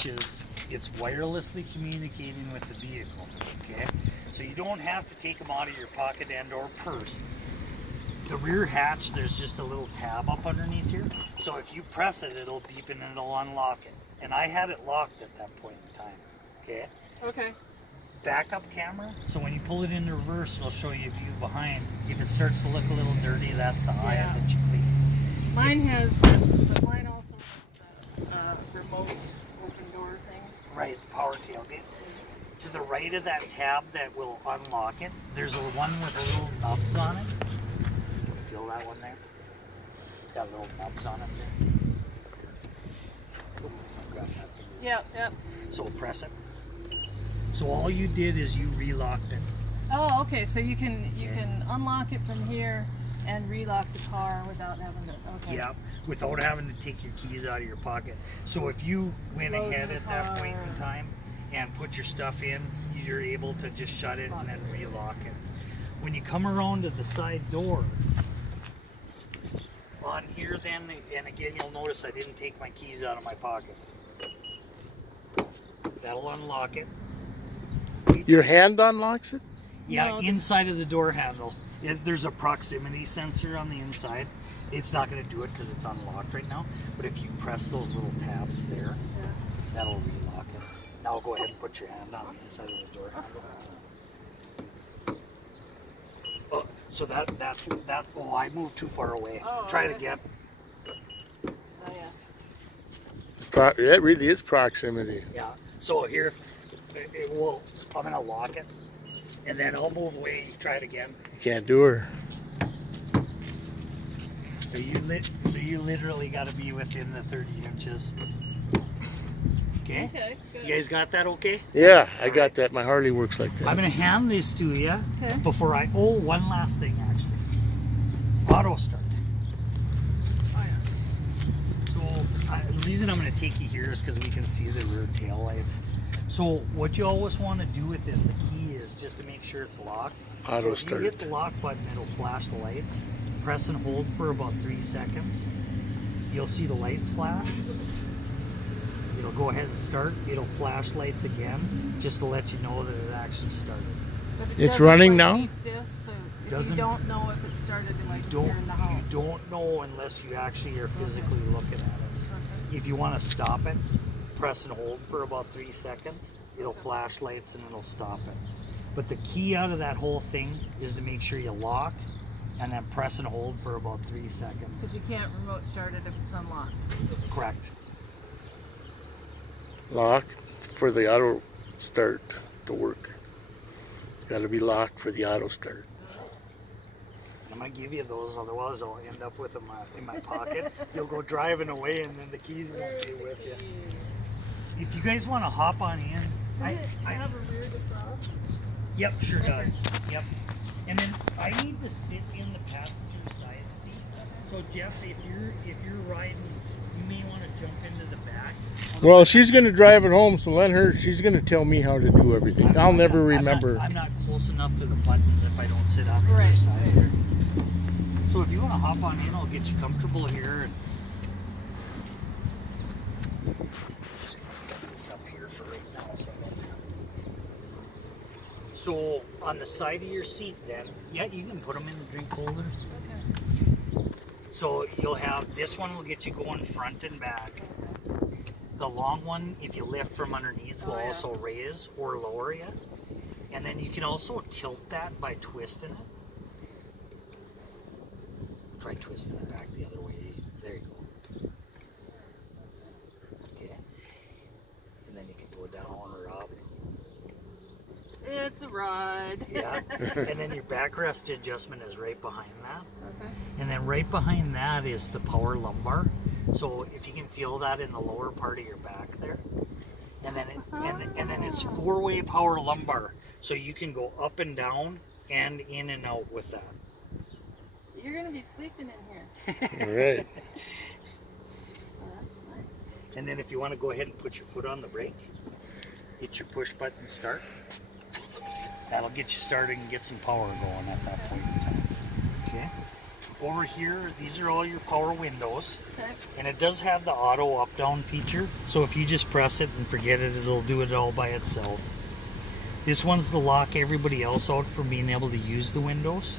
inches, it's wirelessly communicating with the vehicle, okay? So you don't have to take them out of your pocket and or purse. The rear hatch, there's just a little tab up underneath here. So if you press it, it'll beep and it'll unlock it. And I had it locked at that point in time, okay? Okay. Backup camera, so when you pull it into reverse, it'll show you a view behind. If it starts to look a little dirty, that's the eye that you clean. Mine has this, but mine also has the remote open door things. Right, the power tailgate. To the right of that tab that will unlock it, there's a one with a little nubs on it. Feel that one there? It's got little nubs on it there. Grab that thing. Yep, yep. So we'll press it. So all you did is you relocked it. Oh, okay. So you can unlock it from here and relock the car without having to. Okay. Yeah, without having to take your keys out of your pocket. So if you went ahead at that point in time and put your stuff in, you're able to just shut it and then relock it. When you come around to the side door, on here then, and again you'll notice I didn't take my keys out of my pocket. That'll unlock it. Your hand unlocks it? Yeah, No, inside of the door handle. There's a proximity sensor on the inside. It's not going to do it because it's unlocked right now. But if you press those little tabs there, that'll relock it. Now go ahead and put your hand on the inside of the door handle. Oh, so that's. Oh, I moved too far away. Oh, Try it again. Oh yeah. It really is proximity. Yeah. So here, it will. I'm gonna lock it, and then I'll move away. Try it again. Can't do her. So you literally got to be within the 30 inches. Okay. Okay. Good. You guys got that? Okay. Yeah, I got that. My Harley works like that. I'm gonna hand this to you Okay. before I. Oh, one last thing actually. Auto start. Oh yeah. So the reason I'm going to take you here is because we can see the rear tail lights. So what you always want to do with this, the key is just to make sure it's locked. Auto so if start. you hit the lock button, it'll flash the lights. Press and hold for about 3 seconds. You'll see the lights flash. It'll go ahead and start. It'll flash lights again, just to let you know that it actually started. But It's doesn't, running like, now? beep This, so if Doesn't- you don't know if it started like here in the house. You don't know unless you actually are physically looking at it. If you want to stop it, press and hold for about 3 seconds. It'll flash lights and it'll stop it. But the key out of that whole thing is to make sure you lock and then press and hold for about 3 seconds. Because you can't remote start it if it's unlocked. Correct. Locked for the auto start to work. It's got to be locked for the auto start. I'm going to give you those, otherwise I'll end up with them in my pocket. You'll go driving away and then the keys won't be with you. If you guys want to hop on in, I have a rear defrost. Yep, sure does. Yep. And then I need to sit in the passenger side seat. So Jeff, if you're riding, you may want to jump into the back. Well, she's going to drive it home, so let her. She's going to tell me how to do everything. I'll never remember. I'm not close enough to the buttons if I don't sit on the other side here. So if you want to hop on in, I'll get you comfortable here. Set this up here for right now. So on the side of your seat then, yeah, you can put them in the drink holder. Okay. So you'll have, this one will get you going front and back. The long one, if you lift from underneath, will also raise or lower you. And then you can also tilt that by twisting it. Try twisting it back the other way. There you go. Okay. And then you can go down or up. It's a ride. Yeah. And then your backrest adjustment is right behind that. Okay. And then right behind that is the power lumbar. So if you can feel that in the lower part of your back there. And then and then it's 4-way power lumbar. So you can go up and down and in and out with that. You're going to be sleeping in here. All right. Oh, that's nice. And then if you want to go ahead and put your foot on the brake, hit your push button start. That'll get you started and get some power going at that point in time. Okay? over here, these are all your power windows. Okay. And it does have the auto up-down feature. So if you just press it and forget it, it'll do it all by itself. This one's to lock everybody else out from being able to use the windows.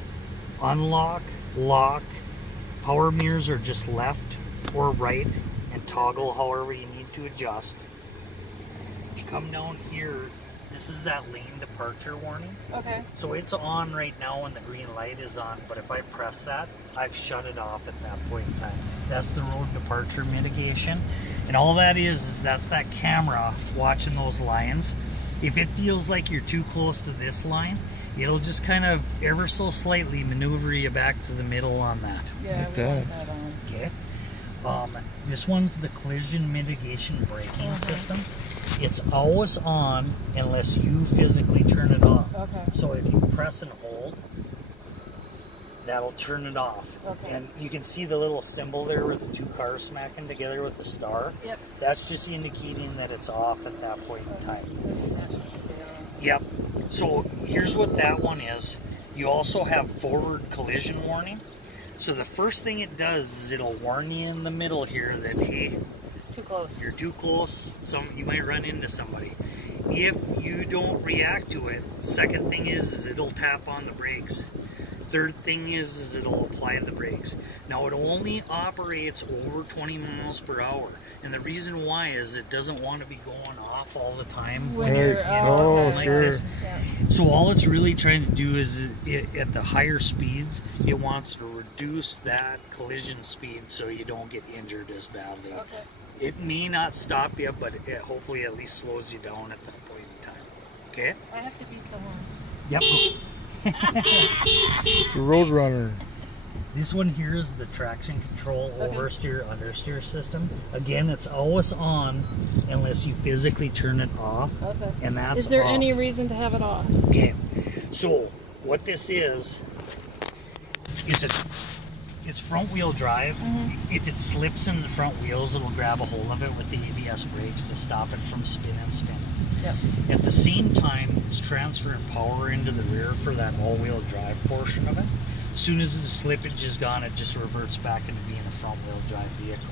Unlock, lock, power mirrors are just left or right, and toggle however you need to adjust. If you come down here, this is that lane departure warning. Okay. So it's on right now when the green light is on, but if I press that, I've shut it off at that point in time. That's the road departure mitigation. And all that is that's that camera watching those lines. If it feels like you're too close to this line, it'll just kind of ever so slightly maneuver you back to the middle on that. Yeah, Like we want that. that on. Okay. This one's the collision mitigation braking system. It's always on unless you physically turn it off. Okay. So if you press and hold, that'll turn it off. Okay. And you can see the little symbol there with the two cars smacking together with the star. Yep. That's just indicating that it's off at that point in time. That should stay on. Yep. So here's what that one is. You also have forward collision warning. So the first thing it does is it'll warn you in the middle here that, hey, Too close. you're too close, you might run into somebody. If you don't react to it, second thing is it'll tap on the brakes. Third thing is it'll apply the brakes. Now it only operates over 20 miles per hour. And the reason why is it doesn't want to be going off all the time When you're like sure. this. Yeah. So all it's really trying to do is at the higher speeds, it wants to reduce that collision speed so you don't get injured as badly. Okay. It may not stop you, but it hopefully at least slows you down at that point in time. Okay? I have to beat the horn. Yep. It's a road runner. This one here is the traction control oversteer, understeer system. Again, it's always on unless you physically turn it off. Okay. And that's Is there off. any reason to have it off? Okay. So what this is, it's front wheel drive. If it slips in the front wheels, it'll grab a hold of it with the ABS brakes to stop it from spinning. Yep. At the same time, it's transferring power into the rear for that all-wheel drive portion of it. As soon as the slippage is gone, it just reverts back into being a front-wheel drive vehicle.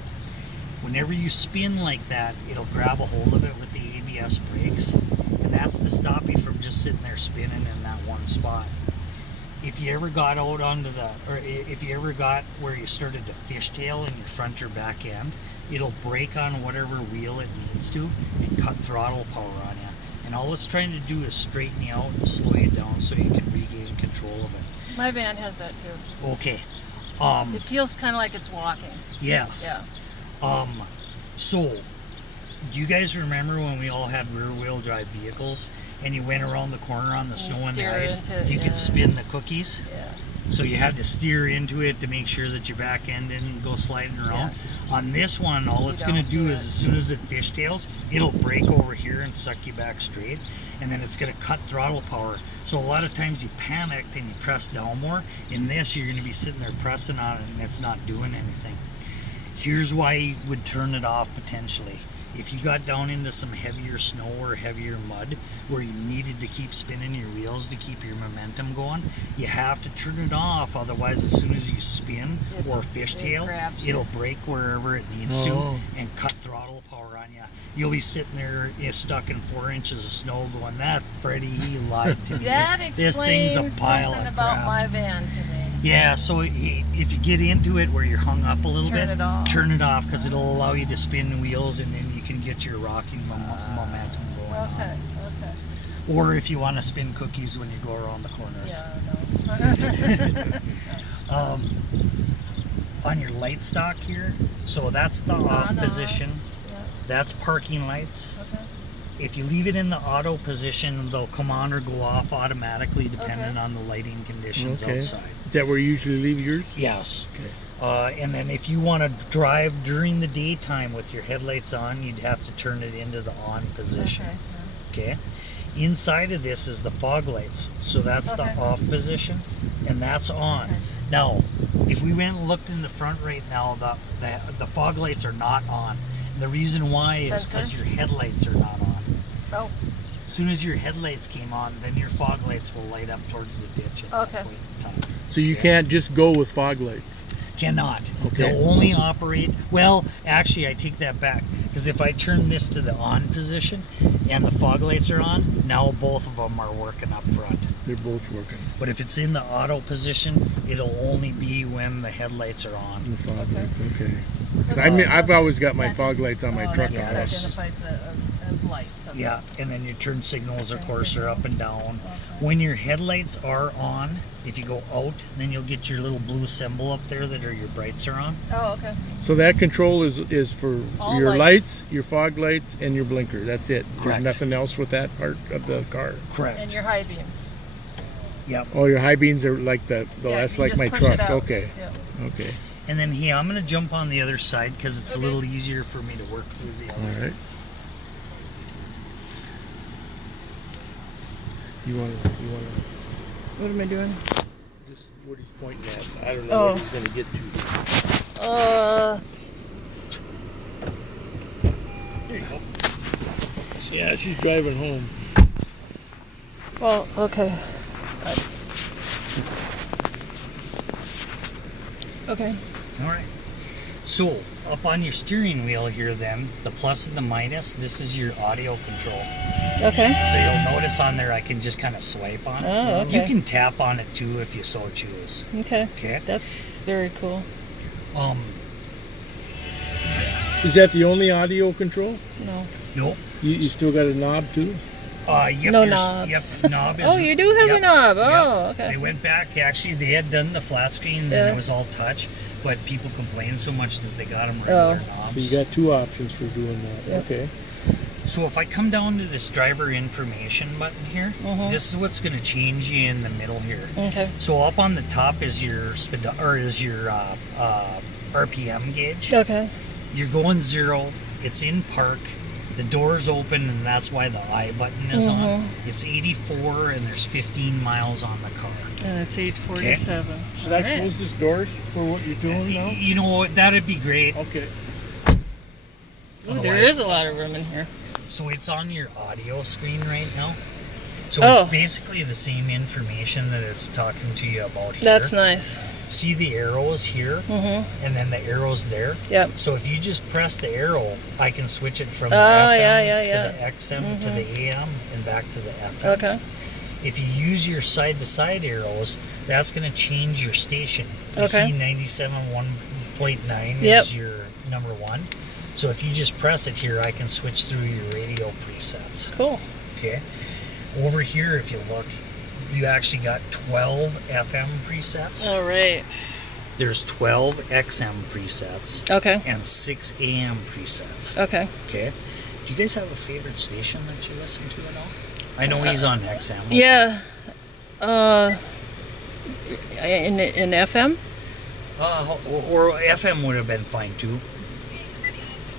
Whenever you spin like that, it'll grab a hold of it with the ABS brakes, and that's to stop you from just sitting there spinning in that one spot. If you ever got out onto if you ever got where you started to fishtail in your front or back end, it'll brake on whatever wheel it needs to and cut throttle power on you. And all it's trying to do is straighten you out and slow you down so you can regain control of it. My van has that too. Okay. It feels kind of like it's walking. Yes. Yeah. So, do you guys remember when we all had rear-wheel drive vehicles and you went around the corner on the And snow you and the steer ice? into it, You could yeah. spin the cookies. Yeah. So you had to steer into it to make sure that your back end didn't go sliding around. On this one, all You it's going to don't do do is it. as soon as it fishtails, it'll brake over here and suck you back straight, and then it's going to cut throttle power. So a lot of times you panicked and you press down more. In this, you're going to be sitting there pressing on it and it's not doing anything. Here's why you would turn it off potentially. If you got down into some heavier snow or heavier mud where you needed to keep spinning your wheels to keep your momentum going, you have to turn it off. Otherwise, as soon as you spin or fishtail, it'll brake wherever it needs to and cut throttle power on you. You'll be sitting there stuck in 4 inches of snow going, that Freddie, he lied to me. That This thing's explains a pile something of about crap. my van today. Yeah, so if you get into it where you're hung up a little Turn bit, it off. turn it off because it'll allow you to spin the wheels and then you can get your rocking momentum going Okay. on. Or if you want to spin cookies when you go around the corners. Yeah. No. On your light stock here, so that's the off position. Yeah. That's parking lights. Okay. If you leave it in the auto position, they'll come on or go off automatically depending on the lighting conditions outside. Is that where you usually leave yours? Yes. Okay. And then if you want to drive during the daytime with your headlights on, you'd have to turn it into the on position. Okay. Inside of this is the fog lights. So that's the off position, and that's on. Now, if we went and looked in the front right now, the fog lights are not on. And the reason why is because your headlights are not on. Oh. As soon as your headlights came on, then your fog lights will light up towards the ditch at that point in time. So you can't just go with fog lights. Cannot. Okay. They'll only operate, well, actually I take that back, because if I turn this to the on position and the fog lights are on, now both of them are working up front. They're both working. But if it's in the auto position, it'll only be when the headlights are on. The fog lights, okay. Because I've always got my fog lights on my truck. That on. just identifies it as lights. Okay. Yeah, and then your turn signals, of course, are up and down. Okay. When your headlights are on, if you go out, then you'll get your little blue symbol up there that are your brights are on. Oh, okay. So that control is for All your lights. lights, your fog lights, and your blinker. That's it. Correct. There's nothing else with that part of the car. Correct. And your high beams. Yep. Oh, your high beams are like Yeah, that's you like just my push truck. it out. Okay. Yep. Okay. And then here, I'm going to jump on the other side because it's Okay. a little easier for me to work through the other. All right. You want to What am I doing? just what he's pointing at. I don't know Oh. what he's going to get to. There you go. Yeah, she's driving home. Well, okay. Okay. All right. So, up on your steering wheel here then, the plus and the minus, this is your audio control. Okay. So you'll notice on there I can just kind of swipe on it. Oh, okay. You can tap on it too if you so choose. Okay. Okay. That's very cool. Is that the only audio control? No. Nope. You still got a knob too? Yep, No your- knobs. Yep, knob is, Oh, you do have yep, a knob. yep. Oh, okay. They went back, actually, they had done the flat screens and Yeah. it was all touch, but people complained so much that they got them Oh. regular knobs. So you got two options for doing that. Yep. Okay. So if I come down to this driver information button here, this is what's going to change you in the middle here. Okay. So up on the top is your RPM gauge. Okay. You're going 0. It's in park. The door's open, and that's why the I button is on. It's 84, and there's 15 miles on the car. And it's 8:47. Should I Alright. close this doors for what you're doing now? You know what? That'd be great. Okay. Ooh, there is a lot of room in here. So it's on your audio screen right now. So Oh. it's basically the same information that it's talking to you about here. That's nice. See the arrows here, and then the arrows there. Yep. So if you just press the arrow, I can switch it from the Oh, FM yeah. to the XM to the AM and back to the FM. Okay. If you use your side-to-side arrows, that's going to change your station. You Okay. see 97.1.9 Yep. is your number 1. So if you just press it here, I can switch through your radio presets. Cool. Okay. Over here, if you look, you actually got 12 FM presets. All right. There's 12 XM presets Okay. and 6 AM presets. Okay. Okay. Do you guys have a favorite station that you listen to at all? I know he's on XM. Yeah. In FM? Or FM would have been fine too.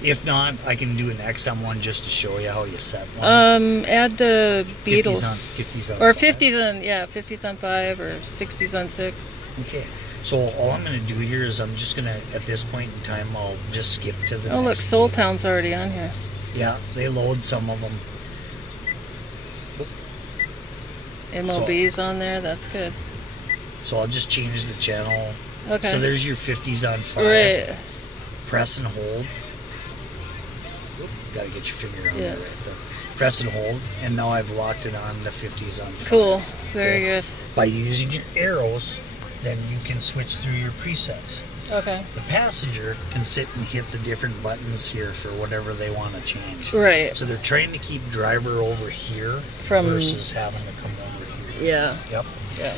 If not, I can do an XM one just to show you how you set one. Add the Beatles. 50s on Or 5. 50s on, yeah, 50s on 5 or 60s on 6. Okay. So all I'm going to do here is I'm just going to, at this point in time, I'll just skip to the Oh, look, next. Soul Town's already on here. Yeah, they load some of them. MLB's on there. That's good. So I'll just change the channel. Okay. So there's your 50s on 5. Right. Press and hold. Got to get your finger on Yeah. there right there. Press and hold, and now I've locked it on the 50s on 5. Cool. Very Okay. good. By using your arrows, then you can switch through your presets. Okay. The passenger can sit and hit the different buttons here for whatever they want to change. Right. So they're trying to keep driver over here From- versus having to come over here. Yeah. Yep. Yeah.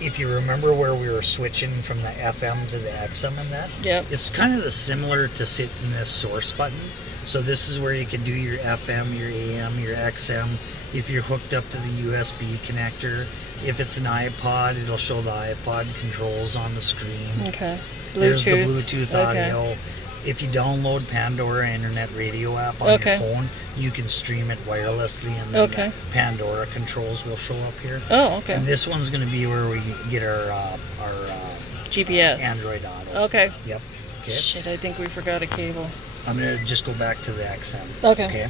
If you remember where we were switching from the FM to the XM and that, Yep. it's kind of similar to sitting this source button. So this is where you can do your FM, your AM, your XM. If you're hooked up to the USB connector, if it's an iPod, it'll show the iPod controls on the screen. Okay. Bluetooth. There's the Bluetooth Okay. audio. If you download Pandora Internet Radio app on Okay. your phone, you can stream it wirelessly, and then Okay. the Pandora controls will show up here. Oh, okay. And this one's going to be where we get our GPS. Android Auto. Okay. Yep. Okay. Shit, I think we forgot a cable. I'm going to just go back to the XM. Okay.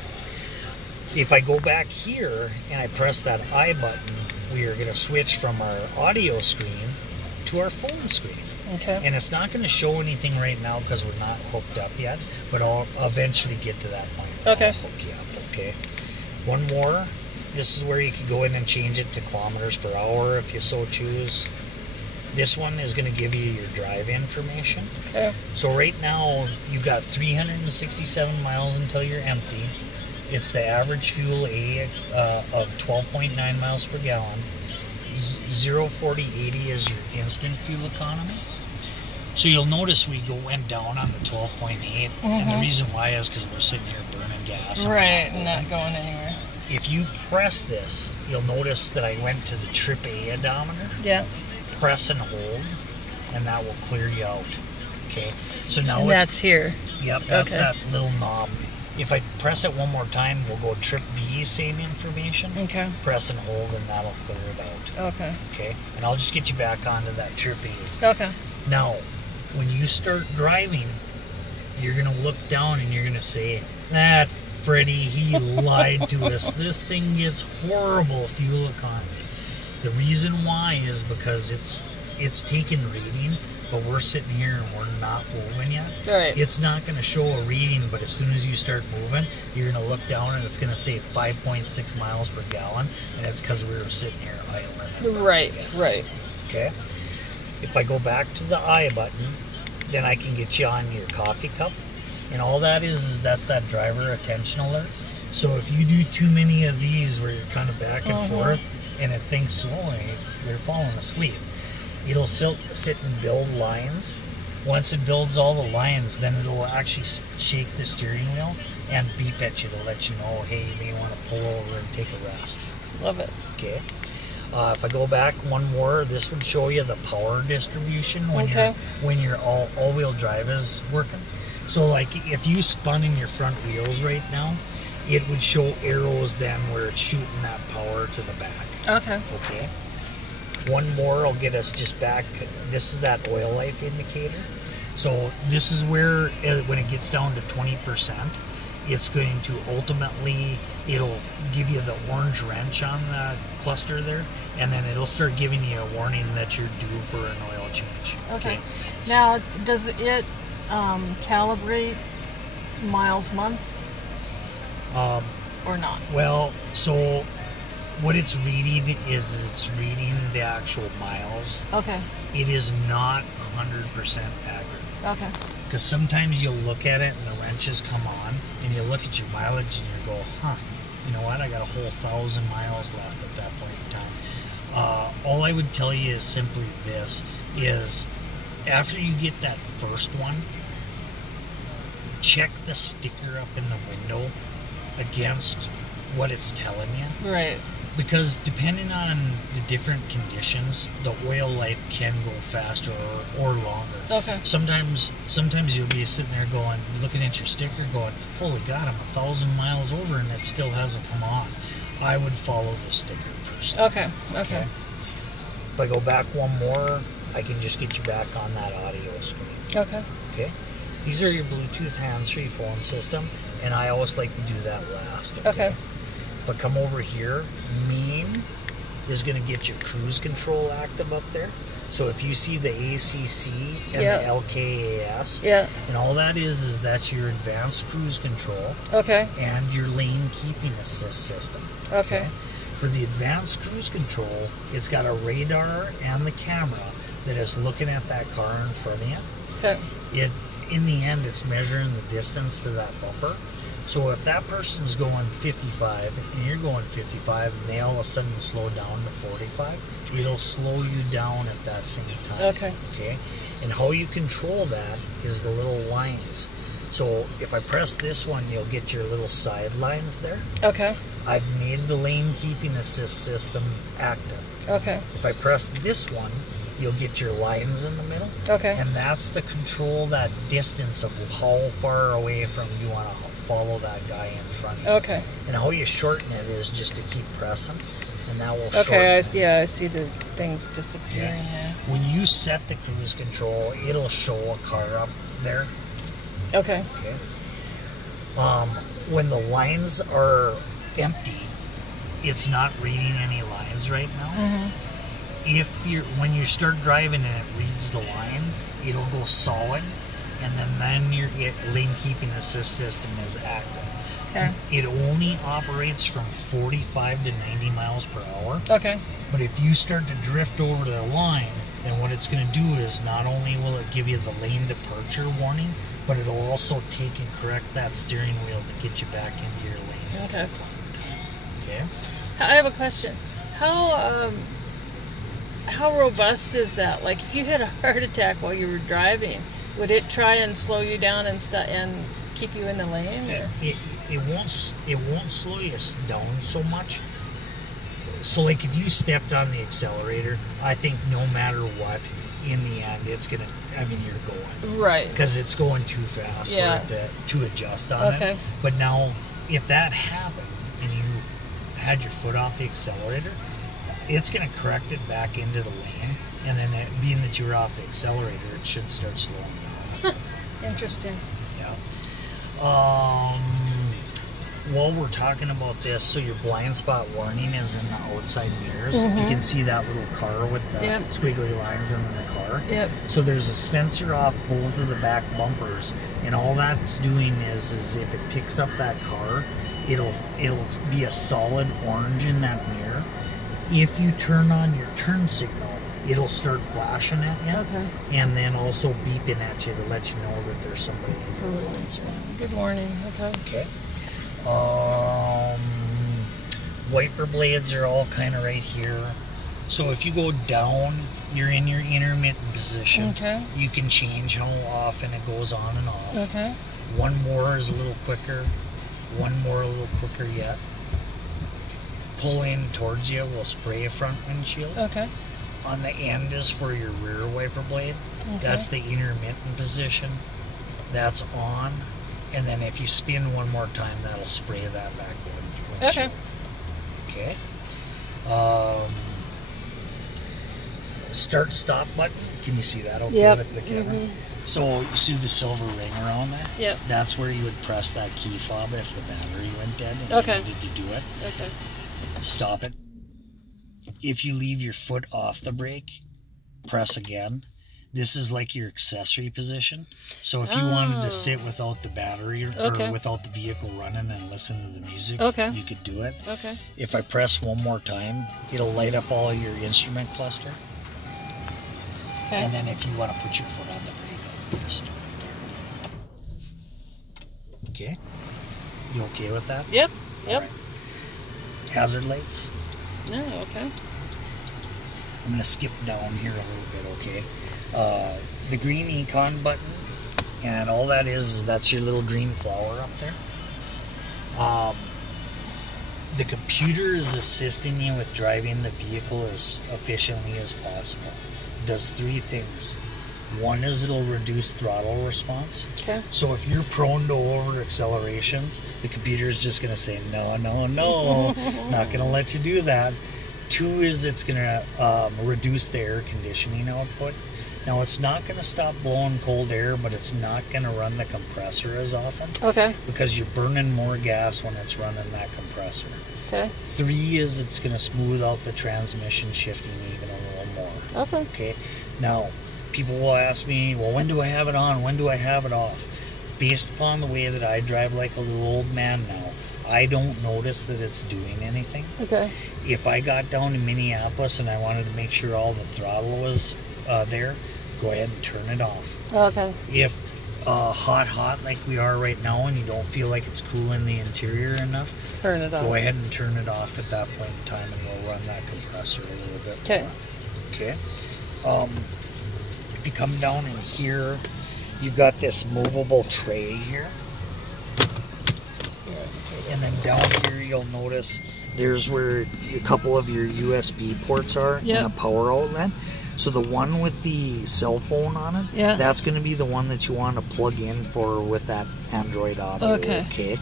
If I go back here and I press that I button, we are going to switch from our audio screen to our phone screen. Okay. And it's not going to show anything right now because we're not hooked up yet, but I'll eventually get to that point. Okay. I'll hook you up, okay? One more. This is where you can go in and change it to kilometers per hour if you so choose. This one is going to give you your drive information. Okay. So right now, you've got 367 miles until you're empty. It's the average fuel A of 12.9 miles per gallon. 0-40-80 is your instant fuel economy. So you'll notice we went down on the 12.8, and the reason why is because we're sitting here burning gas. Right, and not going anywhere. If you press this, you'll notice that I went to the trip A odometer. Yeah. Press and hold, and that will clear you out. Okay, so now And that's here. Yep, that's Okay. that little knob. If I press it one more time, we'll go trip B, same information. Okay. Press and hold, and that'll clear it out. Okay. Okay, and I'll just get you back onto that trip A. Okay. Now, when you start driving, you're gonna look down and you're gonna say, "That Freddie, he lied to us. This thing gets horrible fuel economy." The reason why is because it's taken reading, but we're sitting here and we're not moving yet. Right. It's not going to show a reading, but as soon as you start moving, you're going to look down and it's going to say 5.6 miles per gallon, and it's because we were sitting here idling. Right. Right. Okay. If I go back to the I button, then I can get you on your coffee cup, and all that is that's that driver attention alert. So if you do too many of these where you're kind of back and forth, and it thinks, oh, they're falling asleep, it'll sit and build lines. Once it builds all the lines, then it'll actually shake the steering wheel and beep at you to let you know, hey, you may want to pull over and take a rest. Love it. Okay. If I go back one more, this would show you the power distribution when your all-wheel drive is working. So like if you spun in your front wheels right now, it would show arrows then where it's shooting that power to the back. Okay. Okay. One more will get us just back. This is that oil life indicator. So this is where when it gets down to 20%, it's going to ultimately, it'll give you the orange wrench on the cluster there, and then it'll start giving you a warning that you're due for an oil change. Okay. Now, does it calibrate miles, months, or not? Well, so what it's reading is it's reading the actual miles. Okay. It is not 100% accurate. Okay. Because sometimes you'll look at it and the wrenches come on, and you look at your mileage and you go, huh, you know what, I got a whole 1,000 miles left at that point in time. All I would tell you is simply this, is after you get that first one, check the sticker up in the window against what it's telling you. Right. Because depending on the different conditions, the oil life can go faster or longer. Okay. Sometimes you'll be sitting there going, looking at your sticker going, holy God, I'm 1,000 miles over and it still hasn't come on. I would follow the sticker personally. Okay. If I go back one more, I can just get you back on that audio screen. Okay. These are your Bluetooth hands-free phone system, and I always like to do that last. Okay. If I come over here, main is going to get your cruise control active up there. So if you see the ACC and the LKAS, and all that is that's your advanced cruise control. Okay. And your lane keeping assist system. Okay. For the advanced cruise control, it's got a radar and the camera that is looking at that car in front of you. Okay. In the end, it's measuring the distance to that bumper. So if that person's going 55 and you're going 55 and they all of a sudden slow down to 45, it'll slow you down at that same time. Okay. And how you control that is the little lines. So if I press this one, you'll get your little side lines there. Okay. I've made the lane keeping assist system active. Okay. If I press this one, you'll get your lines in the middle. Okay. And that's to control that distance of how far away from you want to follow that guy in front of you. Okay. And how you shorten it is just to keep pressing, and that will shorten Okay, I see the things disappearing there. When you set the cruise control, it'll show a car up there. Okay. When the lines are empty, it's not reading any lines right now. Mm-hmm. When you start driving and it reads the line, it'll go solid, and then your lane keeping assist system is active. Okay. It only operates from 45 to 90 miles per hour. Okay. But if you start to drift over the line, then what it's going to do is not only will it give you the lane departure warning, but it'll also take and correct that steering wheel to get you back into your lane. Okay. Okay. I have a question. How robust is that? Like, if you had a heart attack while you were driving, would it try and slow you down and keep you in the lane? Or? It won't slow you down so much. So like if you stepped on the accelerator, I think no matter what, in the end it's gonna, I mean, you're going. Right. Because it's going too fast for it to adjust on it. But now, if that happened and you had your foot off the accelerator, it's gonna correct it back into the lane, and then being that you were off the accelerator, it should start slowing down. Interesting. Yeah. While we're talking about this, so your blind spot warning is in the outside mirrors. Mm-hmm. You can see that little car with the squiggly lines in the car. Yep. So there's a sensor off both of the back bumpers, and all that's doing is if it picks up that car, it'll be a solid orange in that mirror. If you turn on your turn signal, it'll start flashing at you, and then also beeping at you to let you know that there's somebody in your blind spot. Good warning. Okay. Wiper blades are all kind of right here. So if you go down, you're in your intermittent position. Okay. You can change how often it goes on and off. Okay. One more is a little quicker. One more a little quicker yet. Pull in towards you will spray a front windshield. Okay. On the end is for your rear wiper blade. Okay. That's the intermittent position. That's on. And then if you spin one more time, that'll spray that back windshield. Okay. Start stop button. Can you see that okay with the camera? So you see the silver ring around that? Yep. That's where you would press that key fob if the battery went dead and you needed to do it. Okay. Stop it. If you leave your foot off the brake, press again. This is like your accessory position. So if you wanted to sit without the battery or without the vehicle running and listen to the music, you could do it. Okay. If I press one more time, it'll light up all your instrument cluster. Okay. And then if you want to put your foot on the brake, I'll press start there. Okay. You okay with that? Yep. All right. Hazard lights. No, okay. I'm going to skip down here a little bit, okay? The green econ button, and all that is that's your little green flower up there. The computer is assisting you with driving the vehicle as efficiently as possible. It does three things. One is it'll reduce throttle response. Okay. So if you're prone to over accelerations, the computer is just going to say, no, no, no, not going to let you do that. Two is it's going to reduce the air conditioning output. Now, it's not going to stop blowing cold air, but it's not going to run the compressor as often. Okay. Because you're burning more gas when it's running that compressor. Okay. Three is it's going to smooth out the transmission shifting even a little more. Okay. Okay. Now, people will ask me, well, when do I have it on? When do I have it off? Based upon the way that I drive like a little old man now, I don't notice that it's doing anything. Okay. If I got down to Minneapolis and I wanted to make sure all the throttle was there, go ahead and turn it off. Okay. If hot like we are right now and you don't feel like it's cooling the interior enough, turn it off. Go ahead and turn it off at that point in time, and we'll run that compressor a little bit more. Okay. If you come down in here, you've got this movable tray here. And then down here you'll notice there's where a couple of your USB ports are and a power outlet. So the one with the cell phone on it, that's going to be the one that you want to plug in for with that Android Auto. Okay.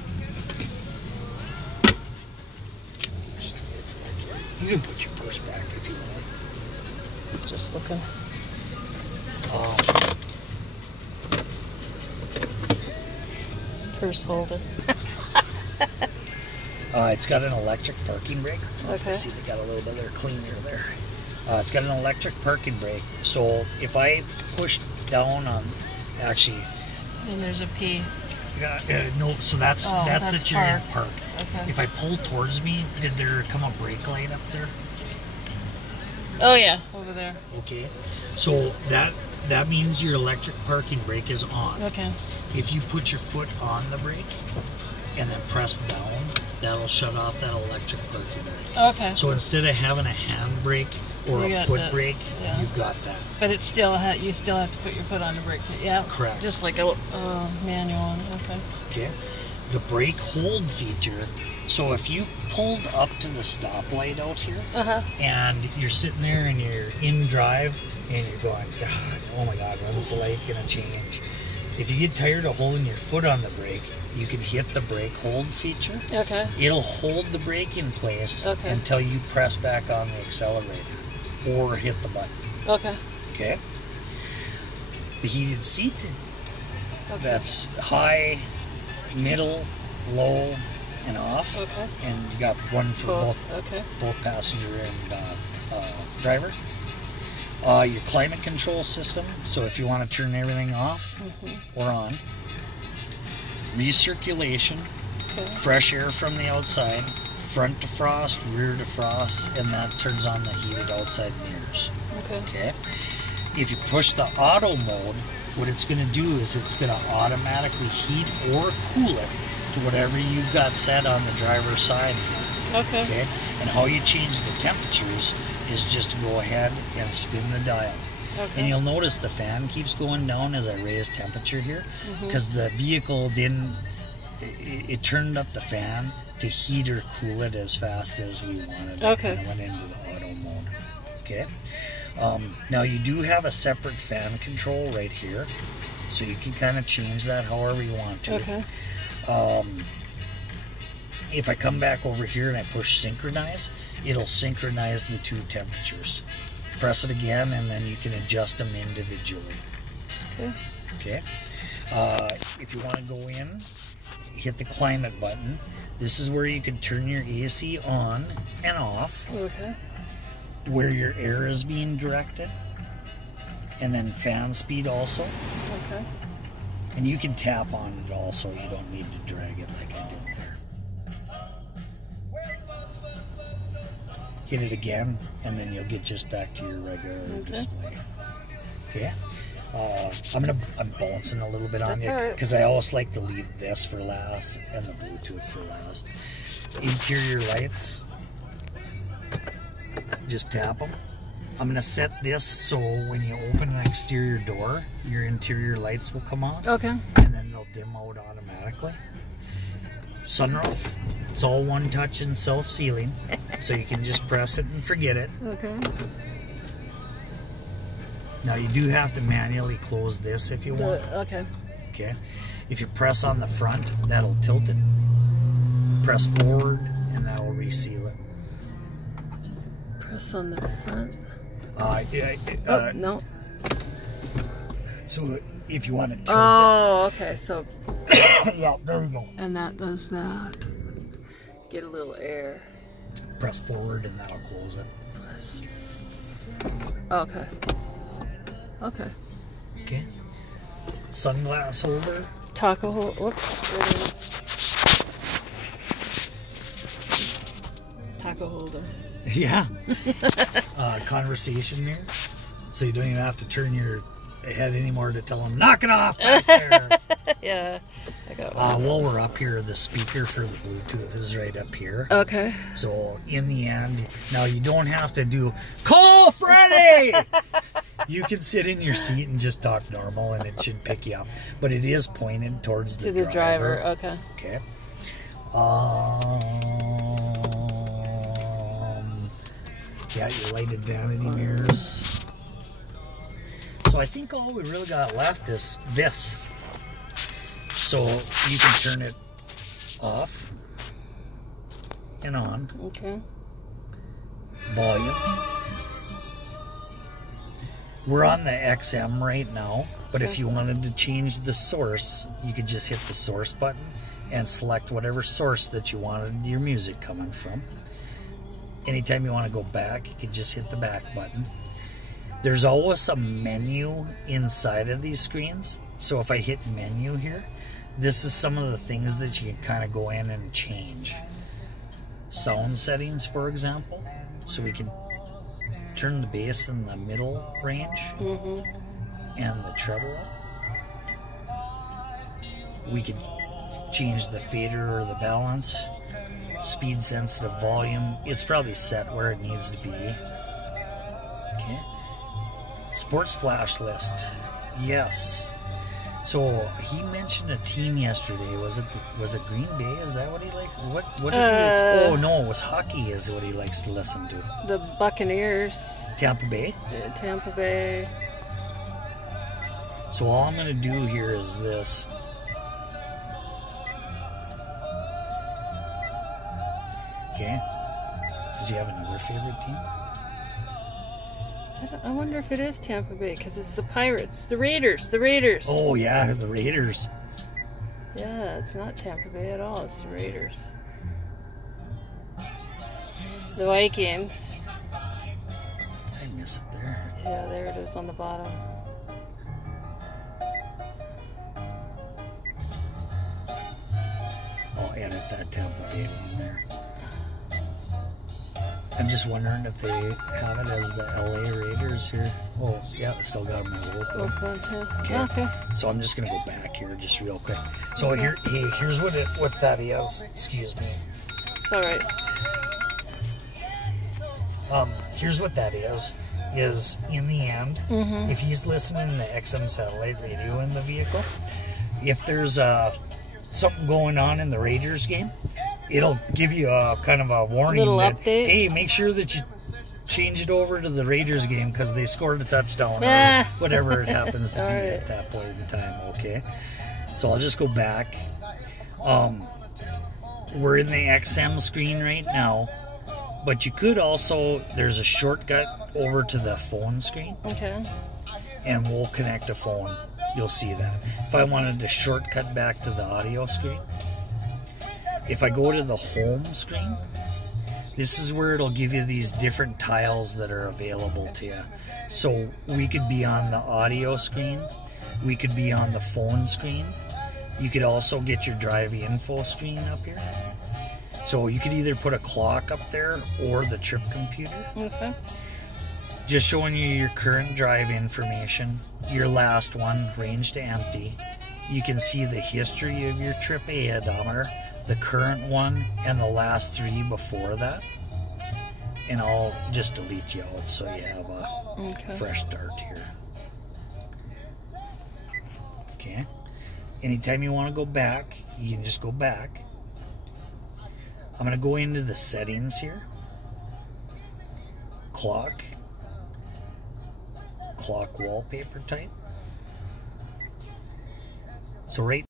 You can put your purse back if you want. Just looking. Purse holder. It's got an electric parking brake. Okay. See, they got a little bit of their cleaner there. It's got an electric parking brake. So if I push down on, actually, And there's a P. no, so that's that you're in park. Okay. If I pull towards me, did there come a brake light up there? Oh yeah, over there. Okay, so that means your electric parking brake is on. Okay. If you put your foot on the brake and then press down, that'll shut off that electric parking brake. Okay. So instead of having a hand brake or You a got foot this, brake, yeah. you've got that. But it's still you still have to put your foot on the brake too. Yeah. Correct. Just like a manual one. Okay. Okay. The brake hold feature. So if you pulled up to the stoplight out here, and you're sitting there and you're in drive and you're going, God, oh my God, when's the light gonna change? If you get tired of holding your foot on the brake, you can hit the brake hold feature. Okay. It'll hold the brake in place until you press back on the accelerator or hit the button. Okay. Okay. The heated seat. That's high, middle, low, and off. Okay. And you got one for both passenger and driver. Your climate control system, so if you want to turn everything off or on. Recirculation, fresh air from the outside, front defrost, rear defrost, and that turns on the heated outside mirrors. Okay. If you push the auto mode, what it's going to do is it's going to automatically heat or cool it to whatever you've got set on the driver's side here. Okay. And how you change the temperatures is just to go ahead and spin the dial. And you'll notice the fan keeps going down as I raise temperature here, because the vehicle didn't, it turned up the fan to heat or cool it as fast as we wanted it, and it went into the auto mode. Okay. Now you do have a separate fan control right here, so you can kind of change that however you want to. If I come back over here and I push synchronize, it'll synchronize the two temperatures. Press it again and then you can adjust them individually. Okay. If you want to go in, hit the climate button. This is where you can turn your AC on and off. Where your air is being directed. And then fan speed also. And you can tap on it also. You don't need to drag it like I did there. Hit it again, and then you'll get just back to your regular display. Okay. I'm bouncing a little bit on you because I always like to leave this for last and the Bluetooth for last. Interior lights. Just tap them. I'm going to set this so when you open an exterior door, your interior lights will come on. And then they'll dim out automatically. Sunroof. It's all one touch and self-sealing, so you can just press it and forget it. Now you do have to manually close this if you want. Okay. If you press on the front, that'll tilt it. Press forward, and that'll reseal it. Press on the front. No. So if you want to tilt it. So. Yeah, there we go. And that does that. Get a little air. Press forward and that'll close it. Okay. Sunglass holder. Taco holder. Whoops. Taco holder. Yeah. Conversation mirror. So you don't even have to turn your head anymore to tell them, knock it off back there. Yeah. I got one. While we're up here, the speaker for the Bluetooth is right up here. So in the end, now you don't have to do, call Freddie! You can sit in your seat and just talk normal and it should pick you up. But it is pointed towards the driver. Okay. Yeah, your lighted vanity mirrors. So I think all we really got left is this. So you can turn it off and on. Volume. We're on the XM right now, but if you wanted to change the source, you could just hit the source button and select whatever source that you wanted your music coming from. Anytime you want to go back, you can just hit the back button. There's always a menu inside of these screens. So if I hit menu here, this is some of the things that you can kind of go in and change. Sound settings, for example. So we can turn the bass in the middle range and the treble up. We could change the fader or the balance, speed sensitive volume. It's probably set where it needs to be. Okay. Sports flash list. Yes. So he mentioned a team yesterday. Was it Green Bay? Is that what he likes? What is he? Oh no, it was hockey. Is what he likes to listen to. The Buccaneers. Tampa Bay. Tampa Bay. So all I'm gonna do here is this. Okay. Does he have another favorite team? I wonder if it is Tampa Bay, because it's the Pirates. The Raiders. Oh, yeah, the Raiders. Yeah, it's not Tampa Bay at all. It's the Raiders. The Vikings. I miss it there. Yeah, there it is on the bottom. I'll edit that Tampa Bay one there. I'm just wondering if they have it as the LA Raiders here. Oh, yeah, they still got them as open. Okay. So I'm just gonna go back here just real quick. So here's what that is. Excuse me. It's all right. Here's what that is in the end, if he's listening to XM satellite radio in the vehicle, if there's something going on in the Raiders game, it'll give you a kind of a warning that, update. Hey, make sure that you change it over to the Raiders game because they scored a touchdown or whatever it happens to be at that point in time. Okay, so I'll just go back. We're in the XM screen right now, but you could also, there's a shortcut over to the phone screen. Okay. And we'll connect a phone. You'll see that. If I wanted to shortcut back to the audio screen, if I go to the home screen, this is where it'll give you these different tiles that are available to you. So we could be on the audio screen, we could be on the phone screen. You could also get your drive info screen up here. So you could either put a clock up there or the trip computer. Okay. Just showing you your current drive information, your last one, range to empty. You can see the history of your trip odometer, the current one, and the last 3 before that. And I'll just delete you out so you have a fresh start here. Okay. Anytime you want to go back, you can just go back. I'm going to go into the settings here. Clock wallpaper type. So right